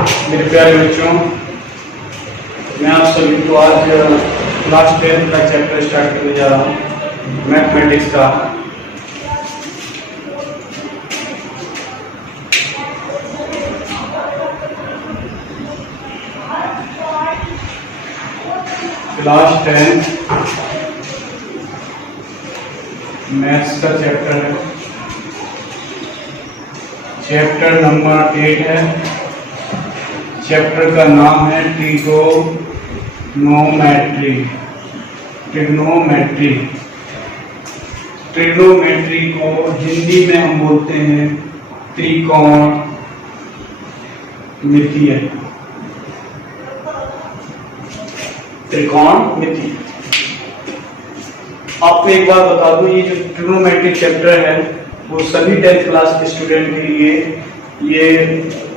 मेरे प्यारे बच्चों, मैं आप सभी को आज क्लास 10 का चैप्टर स्टार्ट करने जा रहा हूँ, मैथमेटिक्स का। क्लास 10 मैथ्स का चैप्टर है, चैप्टर नंबर 8 है। चैप्टर का नाम है ट्रिगोनोमेट्री। ट्रिग्नोमेट्री ट्रिग्नोमेट्री को हिंदी में हम बोलते हैं त्रिकोणमिति। त्रिकोणमिति। आपको एक बात बता दूं, ये जो ट्रिग्नोमेट्री चैप्टर है वो सभी 10th क्लास के स्टूडेंट के लिए ये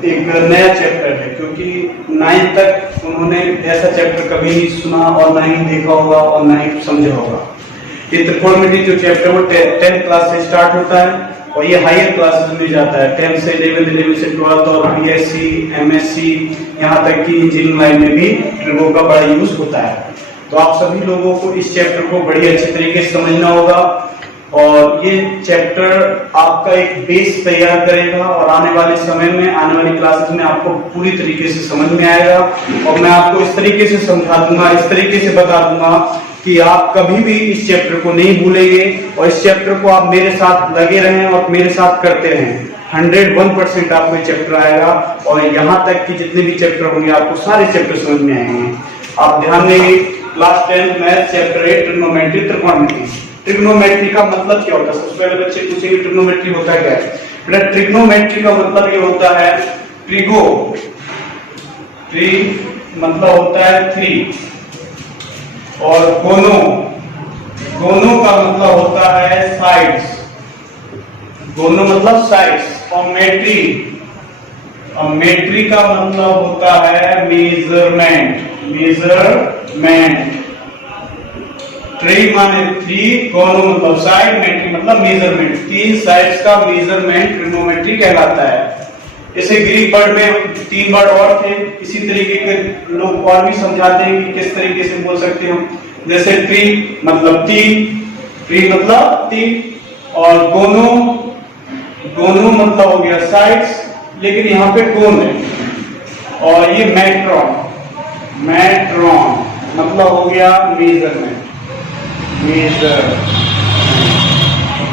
एक नया चैप्टर है, क्योंकि 9th तक उन्होंने ऐसा चैप्टर कभी नहीं सुना और ना ही देखा होगा और ना ही समझा होगा। ये त्रिकोणमिति जो चैप्टर वो 10th क्लास से स्टार्ट होता है और ये हायर क्लासेस में जाता है, 10th से 11th से 12th और बीएससी, एमएससी, यहाँ तक कि इंजीनियरिंग लाइन में भी ट्रिगो का बड़ा यूज होता है। तो आप सभी लोगों को इस चैप्टर को बड़ी अच्छे तरीके से समझना होगा और ये चैप्टर आपका एक बेस तैयार करेगा और आने वाले समय में, आने वाली क्लासेस में आपको पूरी तरीके से समझ में आएगा। और मैं आपको इस तरीके से समझा दूंगा, इस तरीके से बता दूंगा कि आप कभी भी इस चैप्टर को नहीं भूलेंगे और इस चैप्टर को आप मेरे साथ लगे रहें और मेरे साथ करते रहें। 101% आपको ये चैप्टर आएगा और यहाँ तक कि जितने भी चैप्टर होंगे आपको सारे चैप्टर समझ में आएंगे। आप ध्यान देंगे, क्लास 10 मैथ चैप्टर 8 ट्रिग्नोमेट्री, त्रिकोणमिति। ट्रिग्नोमेट्री का मतलब क्या होता है? सबसे पहले बच्चे पूछेंगे ट्रिग्नोमेट्री होता क्या है। बेटा ट्रिग्नोमेट्री का मतलब ये होता है ट्रिगो, ट्री मतलब होता है 3 और गोनो, गोनो का मतलब होता है साइड्स, गोनो मतलब साइड्स। और मेट्री, और मेट्री का मतलब होता है मेजरमेंट, मेजरमेंट। ट्री माने 3, गोनो मतलब साइड, मेट्री मतलब मेजरमेंट। 3 साइड्स का मेजरमेंट ट्रिग्नोमेट्री कहलाता है। इसे ग्रीक वर्ड में 3 वर्ड और थे, इसी तरीके के लोग और भी समझाते हैं कि किस तरीके से बोल सकते हैं। जैसे ट्री मतलब 3, ट्री मतलब 3 और गोनो, गोनो मतलब हो गया साइड्स, लेकिन यहाँ पे गोन है। और ये मैट्रॉन, मैट्रॉन मतलब हो गया मेजरमेंट, मेजर।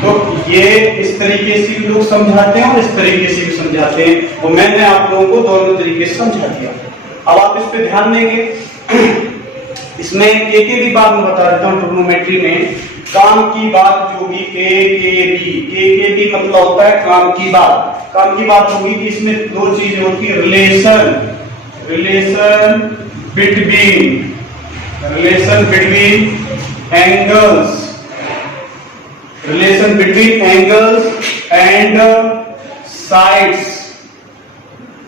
तो ये इस तरीके से भी लोग समझाते हैं और इस तरीके से भी समझाते हैं, और मैंने आप लोगों को दोनों तरीके से समझा दिया। अब आप इस पे ध्यान देंगे। इसमें एक भी बात मैं बता देता हूँ। ट्रिग्नोमेट्री में काम की बात जो होगी के बी मतलब होता है काम की बात। काम की बात होगी कि इसमें 2 चीजें होती है, relation, relation between, relation between angles, relation between angles and sides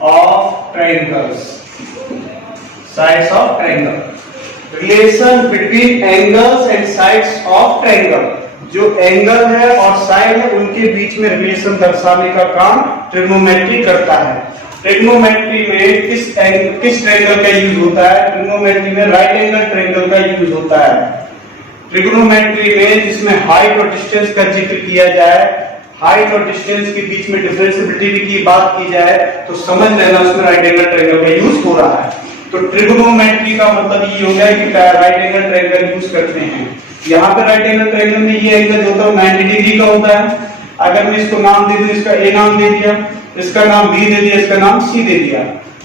of triangles, sides of triangle, relation between angles and sides of triangle। जो एंगल है और साइड है उनके बीच में रिलेशन दर्शाने का काम ट्रिग्नोमेट्री करता है। ट्रिग्नोमेट्री में किस ट्रायंगल का यूज होता है? ट्रिग्नोमेट्री में राइट एंगल ट्रायंगल का यूज होता है। ट्रिग्नोमेट्री में जिसमें हाइट और डिस्टेंस का जिक्र किया जाए, हाइट और डिस्टेंस के बीच में डिफरेंशिएबिलिटी की बात की जाए, तो समझ लेना उसमें राइट एंगल ट्रायंगल का यूज हो रहा है। तो ट्रिग्नोमेट्री का मतलब ये हो गया कि राइट एंगल ट्रायंगल यूज करते हैं। यहाँ पे राइट एंगल ट्रायंगल में ये एंगल जो होता है 90 डिग्री का होता है। अगर मैं इसको नाम दे दूं, इसका ए नाम दे दिया, इसका नाम बी दे दिया, इसका नाम सी दे दिया,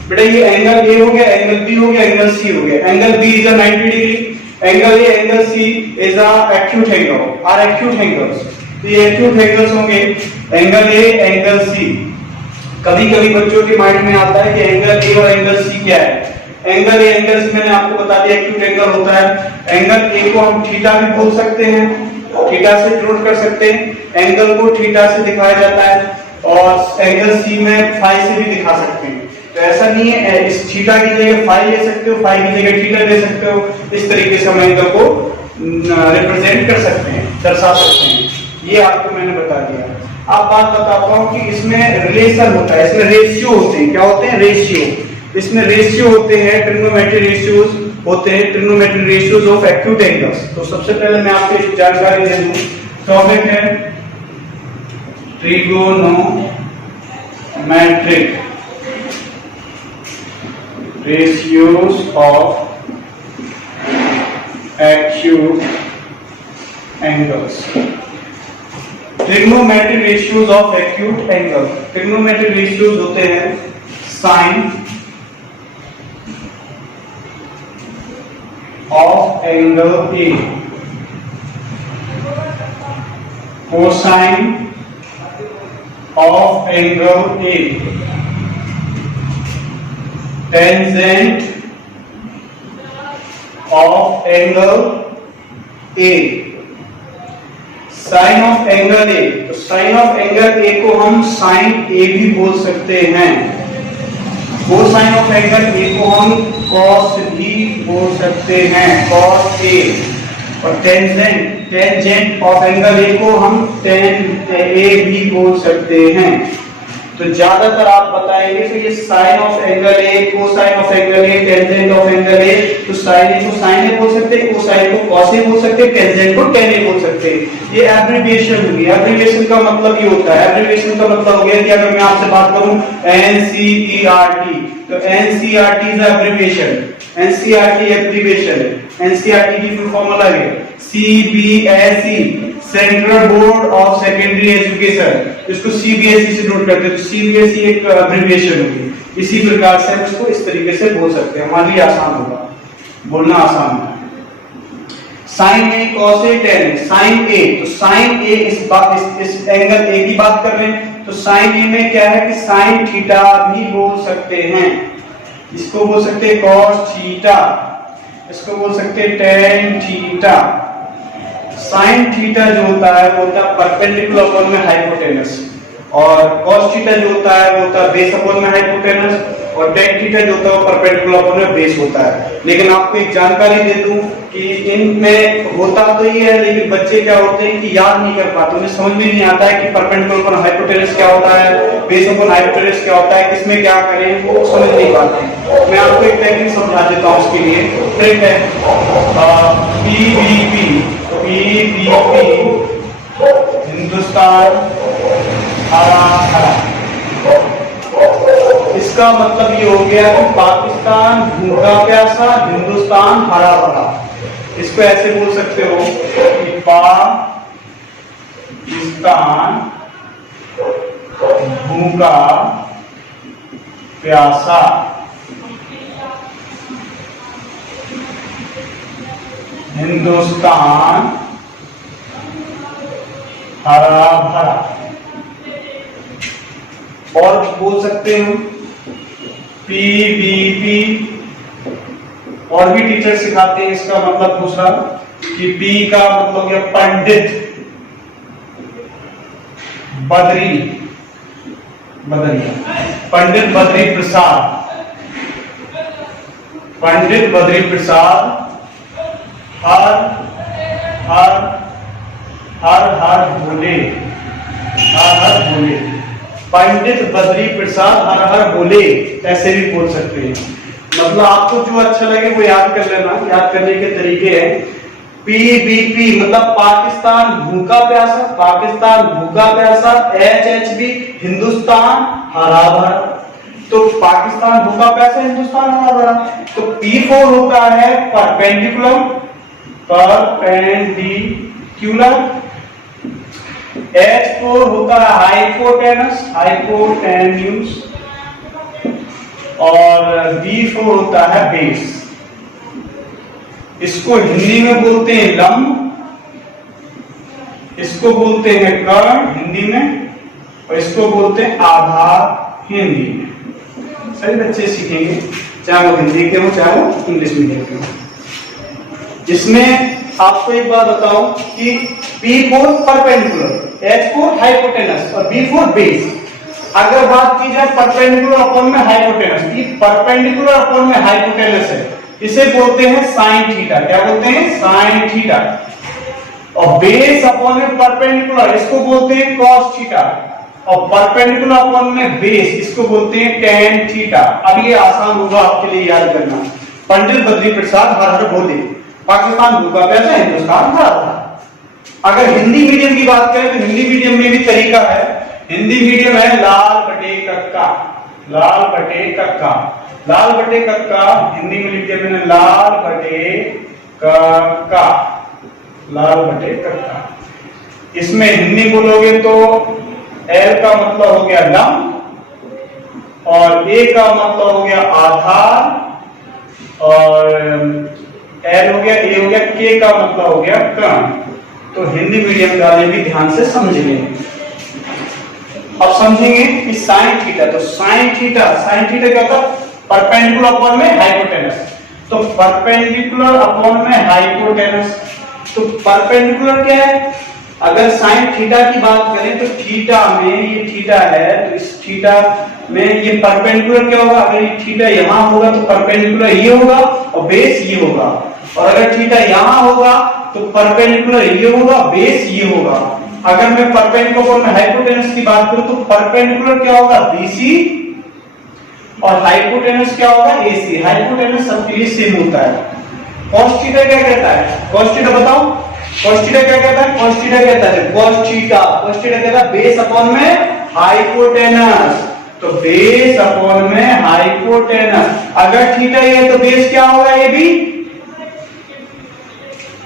बेटा ये एंगल ए हो गया, एंगल बी हो गया, एंगल सी हो गया। Angle B is 90 degree, angle A, angle C is acute angle, are acute angles. तो ये एक्यूट एंगल्स होंगे, एंगल ए, एंगल सी। कभी कभी बच्चों के माइंड में आता है कि एंगल ए और एंगल सी क्या है। एंगल ए, एंगल सी मैंने आपको बता दिया एक्यूट एंगल होता है। एंगल ए को हम थीटा भी बोल सकते हैं, थीटा से डिनोट कर सकते हैं। एंगल को थीटा से दिखाया जाता है और एंगल सी में फाई से भी दिखा सकते हैं। तो ऐसा नहीं है, इस थीटा की जगह फाई ले सकते हो, फाई की जगह थीटा ले सकते हो। इस तरीके से हम एंगल को रिप्रेजेंट कर सकते हैं, दर्शा सकते हैं। ये आपको मैंने बता दिया। अब बात बताता हूँ कि इसमें रिलेशन होता है, इसमें रेशियो होते हैं। क्या होते हैं? रेशियो। इसमें रेशियो होते हैं, ट्रिग्नोमेट्री रेशियोज होते हैं, trigonometry ratios of acute angles. तो सबसे पहले मैं आपको एक जानकारी दे दूं, टॉपिक है trigonometric ratios of acute angles. Trigonometric ratios of acute angle. Trigonometric ratios होते हैं sine of angle A, cosine of angle A, tangent of angle A, sine of angle A. तो साइन ऑफ एंगल ए को हम sign ए भी बोल सकते हैं, cosine of angle A को हम कॉस भी बोल सकते हैं, कॉस ए। और टेंजेंट ऑफ एंगल ए को हम टेन ए भी बोल सकते हैं। तो ज्यादातर आप बताएंगे तो ये sine of angle A, cosine of angle A, tangent of angle A. तो साइन ए को साइन ए बोल सकते हैं, कोसाइन को कॉस ए बोल सकते हैं, टेंजेंट को टेन ए बोल सकते हैं। ये एब्रिविएशन होगी। एब्रिविएशन का मतलब ये होता है, एब्रिविएशन का मतलब हो गया कि अगर मैं आपसे बात करूं एनसीईआरटी, तो NCERT is abbreviation, NCERT abbreviation है। एनसीईआरटी की फुल फॉर्म अलग है, CBSE, central board of secondary education, इसको सीबीएसई से नोट करते हैं। तो सीबीएसई एक एब्रिविएशन होगी। इसी प्रकार से हम इसको इस तरीके से बोल सकते हैं, हमारे लिए आसान होगा, बोलना आसान है। Sign A, cos A, ten A. Sign ए, तो साइन ए इस एंगल ए की बात कर रहे हैं, तो साइन ए में क्या है कि साइन थीटा भी बोल सकते हैं, इसको बोल सकते हैं कॉस थीटा, इसको बोल सकते हैं टेन थीटा। साइन थीटा जो होता है वो होता है परपेंडिकुलर अपॉन में हाइपोटेनस, और कॉस थीटा जो होता है वो होता है बेस अपॉन में हाइपोटेनस, और टेन थीटा जो होता है वो परपेंडिकुलर अपॉन में बेस होता है। लेकिन आपको एक जानकारी दे दूं कि इनमें होता तो ये है, लेकिन बच्चे क्या होते हैं कि याद नहीं कर पाते, उन्हें समझ में नहीं आता है कि परपेंडिकुलर अपॉन हाइपोटेनस क्या होता है, बेस अपॉन हाइपोटेनस क्या होता है, किसमें क्या करें, वो समझ नहीं पाते। मैं आपको एक टेक्निक समझा देता हूं उसके लिए। ट्रिक है पीवीपी, पीवीपी हिंदुस्तान हरा हरा। इसका मतलब ये हो गया कि पाकिस्तान भूखा प्यासा, हिंदुस्तान हरा भरा। इसको ऐसे बोल सकते हो कि पाकिस्तान भूखा प्यासा, हिंदुस्तान हरा भरा। और बोल सकते हैं पीवीपी, और भी टीचर सिखाते हैं इसका मतलब दूसरा कि पी का मतलब क्या, पंडित बद्री, पंडित बद्री प्रसाद, पंडित बद्री प्रसाद हर हर हर हर भोले, हर हर भोले। पंडित बद्री प्रसाद हर हर भोले, ऐसे भी बोल सकते हैं। मतलब आपको जो अच्छा लगे वो याद कर लेना। याद करने के तरीके हैं पीबीपी मतलब पाकिस्तान भूखा प्यासा, पाकिस्तान भूखा प्यासा, एचएचबी हिंदुस्तान हरा भरा। तो पाकिस्तान भूखा प्यासा, हिंदुस्तान हरा भरा। तो P4 होता है परपेंडिकुलर, परपेंडिकुलर। H4 होता है हाइपोटेनस, हाइपोटेन्यूस। और B4 होता है बेस। इसको हिंदी में बोलते हैं लंब, इसको बोलते हैं कर्ण हिंदी में, और इसको बोलते हैं आधार हिंदी में। सभी बच्चे सीखेंगे, चाहे वो हिंदी के हो चाहे वो इंग्लिश मीडियम के हो। जिसमें आपको एक बात बताऊं कि P4 परपेंडिकुलर, H4 हाइपोटेनस और B4 बेस। अगर बात की जाए परपेंडिकुलर अपॉन में हाइपोटेनस, परपेंडिकुलर अपॉन में हाइपोटेनस है, इसे बोलते हैं साइन थीटा। क्या बोलते हैं? Sine theta. और बेस अपॉन में परपेंडिकुलर, इसको बोलते हैं कॉस थीटा। और परपेंडिकुलर अपॉन में बेस, इसको बोलते हैं tan थीटा। अब ये आसान होगा आपके लिए याद करना। पंडित बद्री प्रसाद हर हर बोले, पाकिस्तान भूखा प्यासा हिंदुस्तान भरा था। अगर हिंदी मीडियम की बात करें तो हिंदी मीडियम में भी तरीका है। हिंदी मीडियम है लाल बटे कक्का, लाल बटे कक्का, लाल बटे कक्का। हिंदी मीडियम में लाल बटे कक्का, लाल बटे कक्का। इसमें हिंदी बोलोगे तो L का मतलब हो गया लंब और A का मतलब हो गया आधार और L हो गया, A हो गया, K का मतलब हो गया कण। तो हिंदी मीडियम वाले भी ध्यान से समझ लें। अब समझेंगे कि साइन थीटा, तो साइन थीटा, साइन थीटा क्या होता है? परपेंडिकुलर अपॉन में हाइपोटेनस। तो परपेंडिकुलर अपॉन में हाइपोटेनस, तो परपेंडिकुलर क्या है? अगर साइन थीटा की बात करें तो थीटा में ये थीटा है, तो इस थीटा में ये परपेंडिकुलर क्या होगा? अगर ये थीटा यहां होगा तो परपेंडिकुलर ये होगा और बेस ये होगा, और अगर थीटा यहां होगा तो परपेंडिकुलर ये होगा, बेस ये होगा। अगर मैं परपेंडिकुलर में हाइपोटेनस की बात करूं तो परपेंडिकुलर क्या होगा? बीसी और हाइपोटेनस क्या होगा? एसी। हाइपोटेनस सबके लिए सेम होता है। cos थीटा क्या कहता है? cos थीटा बताओ, cos थीटा क्या कहता है? cos थीटा कहता है cos थीटा, cos थीटा कहता है बेस अपॉन में हाइपोटेनस, तो बेस अपॉन में हाइपोटेनस। अगर थीटा ये है तो बेस क्या होगा? A B.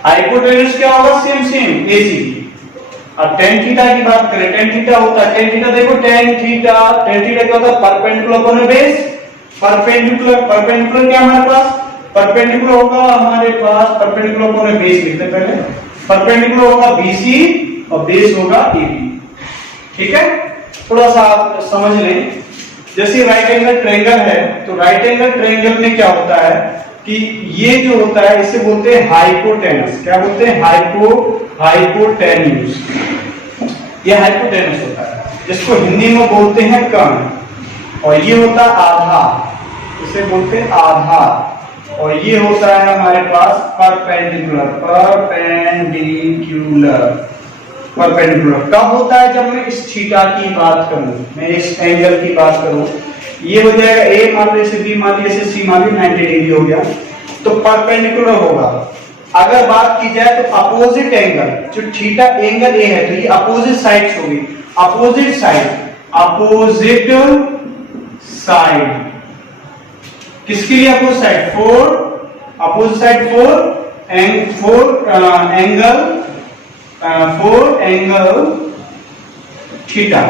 हाइपोटेनस क्या होगा? Same same AC. अब tan थीटा की बात करें, tan थीटा होता है, tan थीटा देखो, tan थीटा क्या होता है? Perpendicular upon base, perpendicular, perpendicular क्या हमारे पास? परपेंडिकुलर होगा हमारे पास, परपेंडिकुलर अपॉन बेस लिखते हैं पहले, परपेंडिकुलर होगा BC और बेस होगा AB। ठीक है, थोड़ा सा आप समझ लें। जैसे राइट एंगल ट्रायंगल है, तो राइट एंगल ट्रायंगल में क्या होता है कि ये जो होता है इसे बोलते हैं हाइपोटेनस। क्या बोलते हैं? हाइपोटेन्यूस। ये हाइपोटेनस होता है, जिसको हिंदी में बोलते हैं कण, और ये होता है आधार, इसे बोलते हैं आधार। और ये होता है हमारे पास परपेंडिकुलर, परपेंडिकुलर, परपेंडिकुलर कब होता है? जब मैं इस थीटा की बात करूं, मैं इस एंगल की बात करूं, ये हो जाएगा A मान लीजिए, B मान लीजिए, C मान लीजिए, 90 डिग्री हो गया, तो परपेंडिकुलर होगा। अगर बात की जाए तो अपोजिट एंगल, जो थीटा एंगल A है, तो ये अपोजिट साइड्स होगी, अपोजिट साइड, अपोजिट साइड किसके लिए? Opposite side, opposite side angle theta,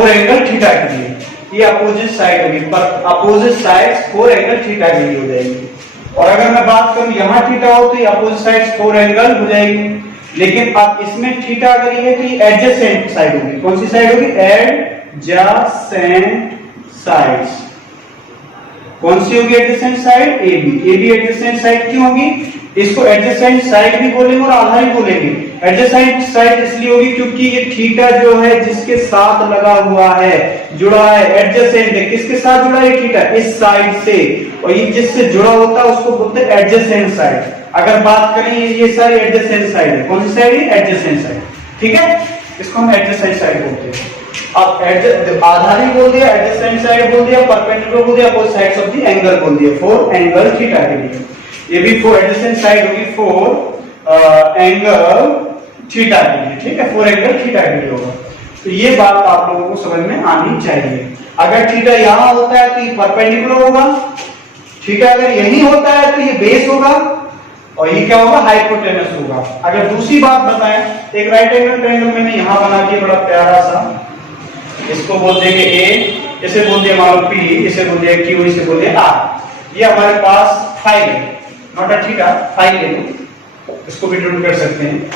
angle theta के लिए ये अपोजिट साइड होगी, पर अपोजिट साइड्स 4 एंगल थीटा के लिए हो जाएगी। और अगर मैं बात करूं यहां थीटा हो तो ये अपोजिट साइड्स 4 एंगल हो जाएगी। लेकिन अब इसमें थीटा अगर ये है तो ये एडजेसेंट साइड होगी। कौन सी साइड होगी? Adjacent sides. कौन सी होगी adjacent side? AB adjacent side क्यों होगी? इसको एडजेसेंट साइड भी बोलेंगे और आधा भी बोलेंगे। एडजेसेंट साइड इसलिए होगी क्योंकि ये थीटा जो है जिसके साथ लगा हुआ है, जुड़ा है, एडजेसेंट है। किसके साथ जुड़ा है? थीटा इस साइड से, और ये जिससे जुड़ा होता है उसको बोलते हैं एडजेसेंट साइड। अगर बात करें ये सारी एडजेसेंट साइड है, कौन सी साइड है? Adjacent side. ठीक है, इसको हम एडजेसेंट साइड बोलते हैं। अब आधार ही बोल दिया, एडजेसेंट साइड बोल दिया, परपेंडिकुलर बोल दिया, opposite sides of the angle बोल दिया, 4 एंगल थीटा के लिए। ये भी 4 एडजेसेंट साइड होगी, 4 एंगल थीटा के लिए। ठीक है, 4 एंगल थीटा के लिए होगा। तो ये बात आप लोगों को समझ में आनी चाहिए। अगर थीटा यहां होता है तो ये परपेंडिकुलर होगा, थीटा अगर यही होता है तो ये बेस होगा, और ये क्या होगा? हाइपोटेनस होगा। अगर दूसरी बात बताएं, एक राइट एंगल ट्रायंगल मैंने यहां बना दिया बड़ा प्यारा सा, इसको बोल देंगे A, इसे बोल दिया मान लो P, इसे बोल दिया Q, इसे बोल दिया R। ये हमारे पास फाई है, नॉट अ थीटा, फाई है, इसको भी ड्रॉ कर सकते हैं।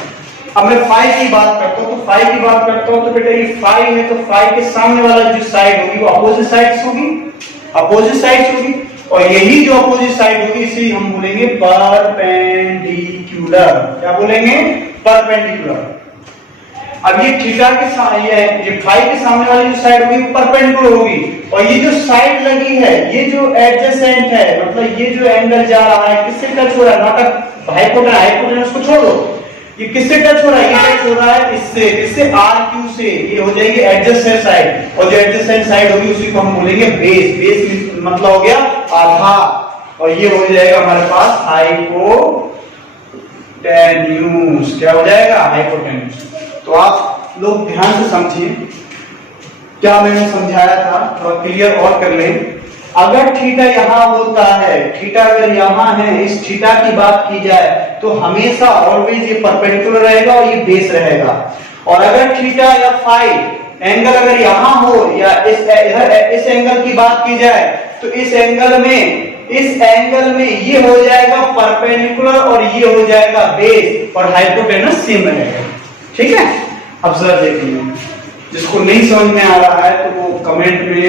अब मैं फाई की बात करता हूं, तो फाई की बात करता हूं तो बेटा ये फाई है, तो फाई के सामने वाला जो साइड होगी वो अपोजिट साइड्स होगी, अपोजिट साइड्स होगी, और यही जो अपोजिट साइड होगी इसे हम बोलेंगे परपेंडिकुलर। क्या बोलेंगे? परपेंडिकुलर। अब ये थीटा के ये फाई के सामने वाली जो साइड होगी वो परपेंडिकुलर होगी, और ये जो साइड लगी है, ये जो एडजेसेंट है, मतलब ये जो एंगल जा रहा है किससे टच हो रहा है? नॉट हाइपोटेनस, हाइपोटेनस को छोड़ दो, ये किससे टच हो रहा है? ये टच हो रहा है इससे, किससे? आर क्यू से। ये हो जाएगी एडजेसेंट साइड, और जो एडजेसेंट साइड होगी उसी को हम बोलेंगे बेस। बेस मतलब हो गया आधार, और ये हो जाएगा हमारे पास हाइपोटेन्यूज। क्या हो जाएगा? हाइपोटेन्यूज। तो आप लोग ध्यान से समझिए क्या मैंने समझाया था, थोड़ा क्लियर और कर लें। अगर थीटा यहां होता है, थीटा अगर यहां है, इस थीटा की बात की जाए तो हमेशा ऑलवेज ये परपेंडिकुलर रहेगा और ये बेस रहेगा। और अगर थीटा या फाई एंगल अगर यहां हो या इस एंगल की बात की जाए तो इस एंगल में ये हो जाएगा परपेंडिकुलर और ये हो जाएगा बेस, और हाइपोटेनस सेम रहेगा। ठीक है, अब जरा देखिए, जिसको नहीं समझ में आ रहा है तो वो कमेंट में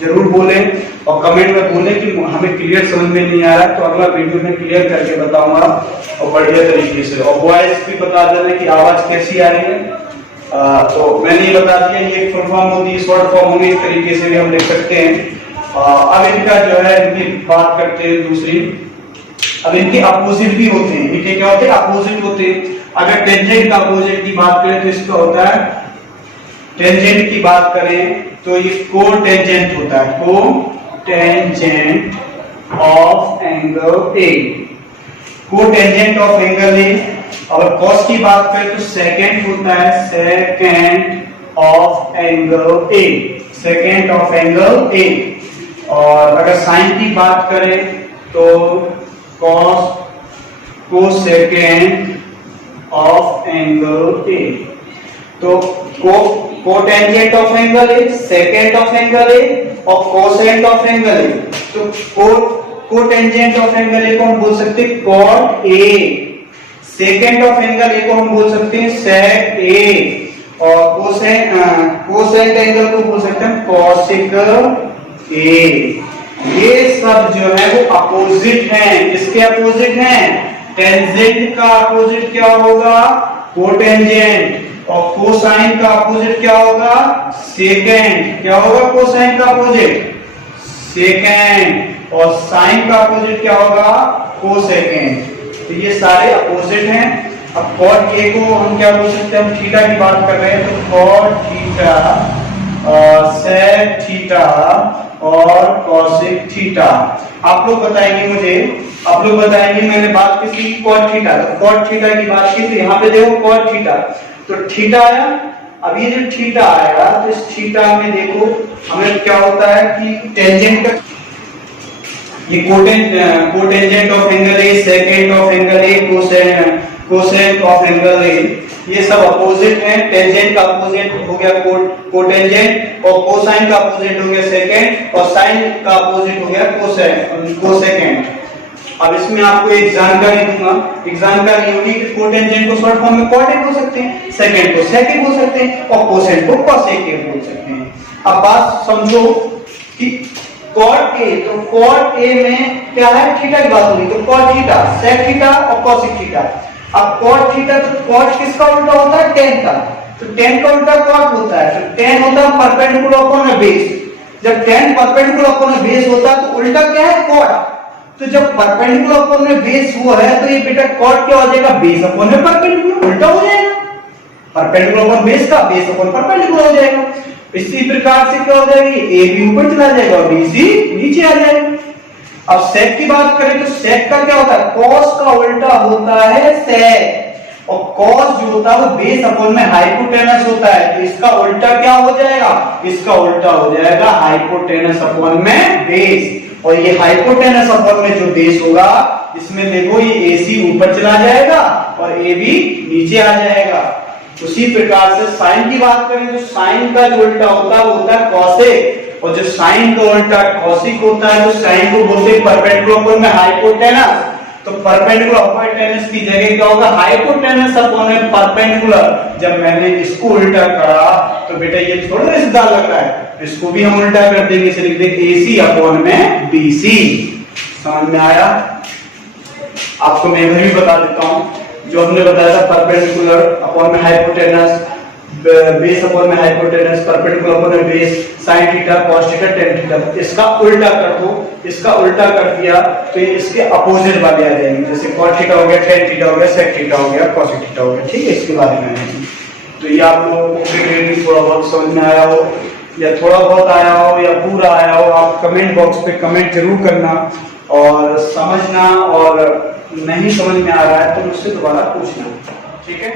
जरूर बोलें, और कमेंट में बोलें कि हमें क्लियर समझ में नहीं आ रहा है, तो अगला वीडियो में क्लियर करके बताऊंगा और बढ़िया तरीके से। और वॉइस भी बता देना कि आवाज कैसी आ रही है। तो मैंने ये बता दिया, ये फुल फॉर्म होती है, शॉर्ट फॉर्म होगी, इस तरीके से भी हम लिख सकते हैं। अब इनका जो है इनकी बात करते हैं दूसरी। अब इनके अपोजिट भी होते हैं, इनके क्या होते हैं? अपोजिट होते हैं। अगर टेंजेंट का अपोजिट की बात करें तो इसका होता है, टेंजेंट की बात करें तो ये कोटेंजेंट होता है, cotangent of angle A, cotangent of angle A. और कॉस की बात करें तो सेकेंड होता है, secant of angle A, secant of angle A. और अगर साइन की बात करें तो cos cosecant of angle A. तो cotangent of angle A, secant of angle A और कोसेंट ऑफ एंगल ए। तो कोटेंजेंट ऑफ एंगल ए को हम बोल सकते हैं cot A, secant of angle A को हम बोल सकते हैं सेक ए, और कोसेंट एंगल को बोल सकते हैं कॉसिक ए। ये सब जो है वो अपोजिट हैं। किसके अपोजिट हैं? टेंजेंट का अपोजिट क्या होगा? कोटेंजेंट। और कोसाइन का अपोजिट क्या होगा? सेकेंड। क्या होगा कोसाइन का अपोजिट? सेकेंड। और साइन का अपोजिट क्या होगा? कोसेकेंड। तो ये सारे अपोजिट हैं। अब कॉट ए को हम क्या बोल सकते हैं? हम थीटा की बात कर रहे हैं तो कॉट थीटा, सेक थीटा और कॉसेक थीटा। आप लोग बताएंगे मुझे, आप लोग बताएंगे मैंने बात की थी कॉट थीटा, तो कॉट थीटा की बात की थी। यहाँ पे देखो कॉट थीटा, तो थीटा आया। अब ये जो थीटा आएगा तो इस थीटा में देखो हमें क्या होता है कि टेंजेंट का, ये cotangent of angle A, secant of angle A, quotient of angle ए, ये सब अपोजिट हैं। टेंजेंट का अपोजिट हो गया कोटेंजेंट, और कोसाइन का अपोजिट हो गया सेकेंड, और साइन का अपोजिट हो गया कोसेकेंड। अब इसमें आपको एक जानकारी दूंगा, एक जानकारी होगी कि कोटेंजेंट को शॉर्ट फॉर्म में कॉटेक बोल सकते हैं, सेकेंड को सेकेंड बोल सकते हैं, और कोसेंट को कॉसेक बोल सकते हैं। अब बात समझो कि कॉट ए, तो कॉट ए में क्या है? थीटा की बात होगी, तो कॉट थीटा, सेक थीटा और कॉसेक थीटा। अब कॉट थीटा, तो कॉट किसका उल्टा होता है? टेन का। तो टेन का उल्टा कॉट होता है, तो टेन होता है परपेंडिकुलर अपॉन बेस। जब टेन परपेंडिकुलर अपॉन बेस होता है तो उल्टा क्या है? कॉट। तो जब परपेंडिकुलर अपॉन में बेस वो है तो ये बेटा कॉट क्या हो जाएगा? बेस अपॉन में परपेंडिकुलर, उल्टा हो जाएगा। परपेंडिकुलर अपॉन बेस का बेस अपॉन परपेंडिकुलर हो जाएगा। इसी प्रकार से क्या हो जाएगी? ए भी ऊपर चला जाएगा और बी सी नीचे आ जाएगा। अब सेक की बात करें तो सेक का क्या होता है? कॉस का उल्टा होता है सेक, और कॉस जो होता है वो बेस अपॉन में हाइपोटेनस होता है, तो इसका उल्टा क्या हो जाएगा? इसका उल्टा हो जाएगा हाइपोटेनस अपॉन में बेस। और ये हाइपोटेनस अपॉन में जो बेस होगा इसमें देखो ये AC ऊपर चला जाएगा और AB नीचे आ जाएगा। उसी प्रकार से साइन की बात करें तो साइन का जो उल्टा होता है वो होता है कॉसेक, और जो साइन का उल्टा कॉसिक होता है तो साइन को बोलते हैं परपेंडिकुलर अपॉन में हाइपोटेनस। तो परपेंडिकुलर हाइपोटेनस की जगह क्या होगा? हाइपोटेनस अपॉन में परपेंडिकुलर। जब मैंने इसको उल्टा करा तो बेटा ये थोड़ा रिश्तेदार लग रहा है, इसको भी हम उल्टा कर देंगे, इसे लिख देंगे AC अपॉन में BC। समझ में आया? आपको मैं इधर भी बता देता हूं, जो हमने बताया था परपेंडिकुलर अपॉन में हाइपोटेनस, बेस अपॉन में हाइपोटेनस, परपेंडिकुलर अपॉन में base, sin theta cos theta tan theta. इसका उल्टा कर दो, इसका उल्टा कर दिया तो ये इसके अपोजिट वाले आ जाएंगे, जैसे cos थीटा हो गया, tan थीटा हो गया, sec थीटा हो गया, cos थीटा हो गया। ठीक है, इसके बारे में है। तो ये आप लोगों को ग्रेडिंग थोड़ा बहुत समझ में आया हो या थोड़ा बहुत आया हो या पूरा आया हो, आप कमेंट बॉक्स पे कमेंट जरूर करना और समझना, और नहीं समझ में आ रहा है तो मुझसे दोबारा पूछना। ठीक है।